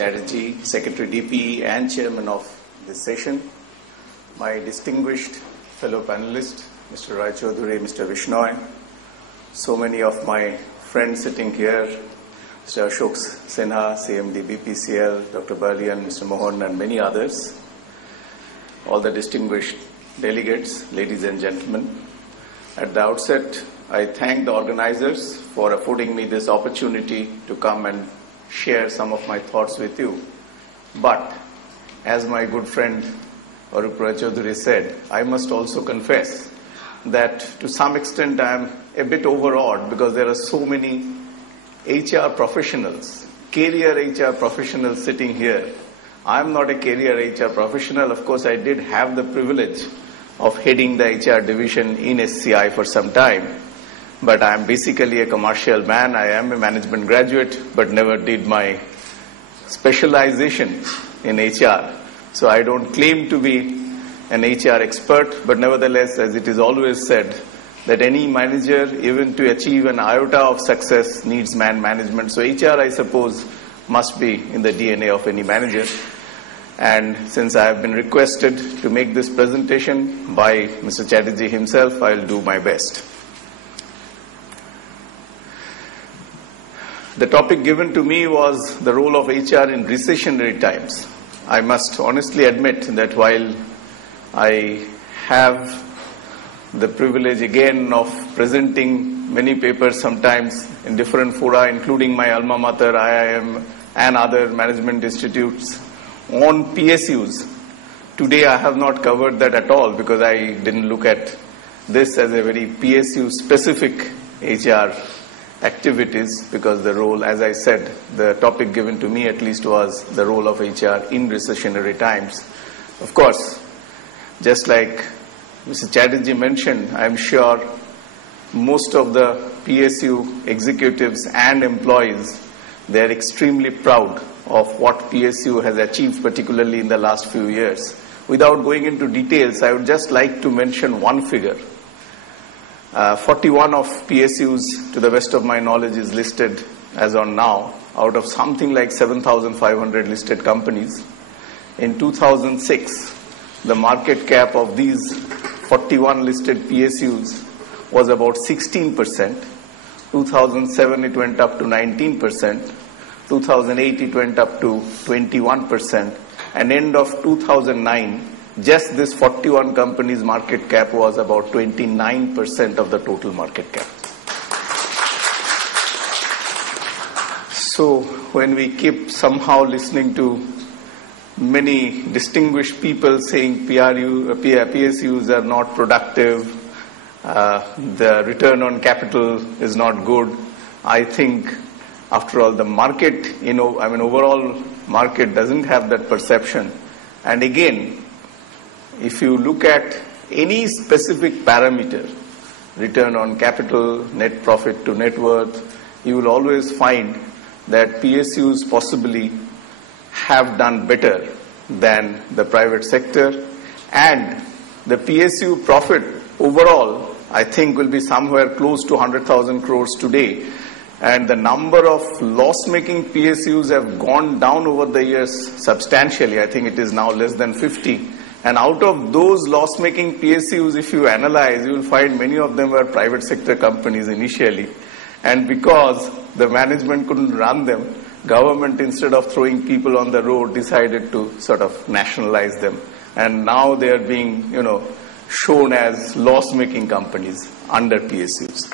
Chatterjee, Secretary DPE and Chairman of this session, my distinguished fellow panelists, Mr. Rai Chaudhuri, Mr. Vishnoy, so many of my friends sitting here, Mr. Ashok Sinha, CMD BPCL, Dr. Balian, Mr. Mohan, and many others, all the distinguished delegates, ladies and gentlemen. At the outset, I thank the organizers for affording me this opportunity to come and share some of my thoughts with you. But, as my good friend Arup Rai Chaudhuri said, I must also confess that to some extent I am a bit overawed because there are so many HR professionals, career HR professionals sitting here. I am not a career HR professional. Of course, I did have the privilege of heading the HR division in SCI for some time. But I am basically a commercial man. I am a management graduate, but never did my specialization in HR. So I don't claim to be an HR expert, but nevertheless, as it is always said, that any manager, even to achieve an iota of success, needs man management. So HR, I suppose, must be in the DNA of any manager. And since I have been requested to make this presentation by Mr. Chatterjee himself, I will do my best. The topic given to me was the role of HR in recessionary times. I must honestly admit that while I have the privilege again of presenting many papers sometimes in different fora, including my alma mater, IIM, and other management institutes on PSUs, today I have not covered that at all because I didn't look at this as a very PSU-specific HR activities, because the role, as I said, the topic given to me at least was the role of HR in recessionary times. Of course, just like Mr. Chatterjee mentioned, I am sure most of the PSU executives and employees, they are extremely proud of what PSU has achieved, particularly in the last few years. Without going into details, I would just like to mention one figure. 41 of PSUs, to the best of my knowledge, is listed as on now, out of something like 7,500 listed companies. In 2006, the market cap of these 41 listed PSUs was about 16%. 2007, it went up to 19%. 2008, it went up to 21%. And end of 2009, just this 41 companies' market cap was about 29% of the total market cap. So when we keep somehow listening to many distinguished people saying PSUs are not productive, the return on capital is not good, I think after all the market, overall market doesn't have that perception. And again, if you look at any specific parameter, return on capital, net profit to net worth, you will always find that PSUs possibly have done better than the private sector, and the PSU profit overall, I think, will be somewhere close to 100,000 crores today. And the number of loss-making PSUs have gone down over the years substantially. I think it is now less than 50. And out of those loss-making PSUs, if you analyze, you will find many of them were private sector companies initially. And because the management couldn't run them, government, instead of throwing people on the road, decided to sort of nationalize them. And now they are being, shown as loss-making companies under PSUs.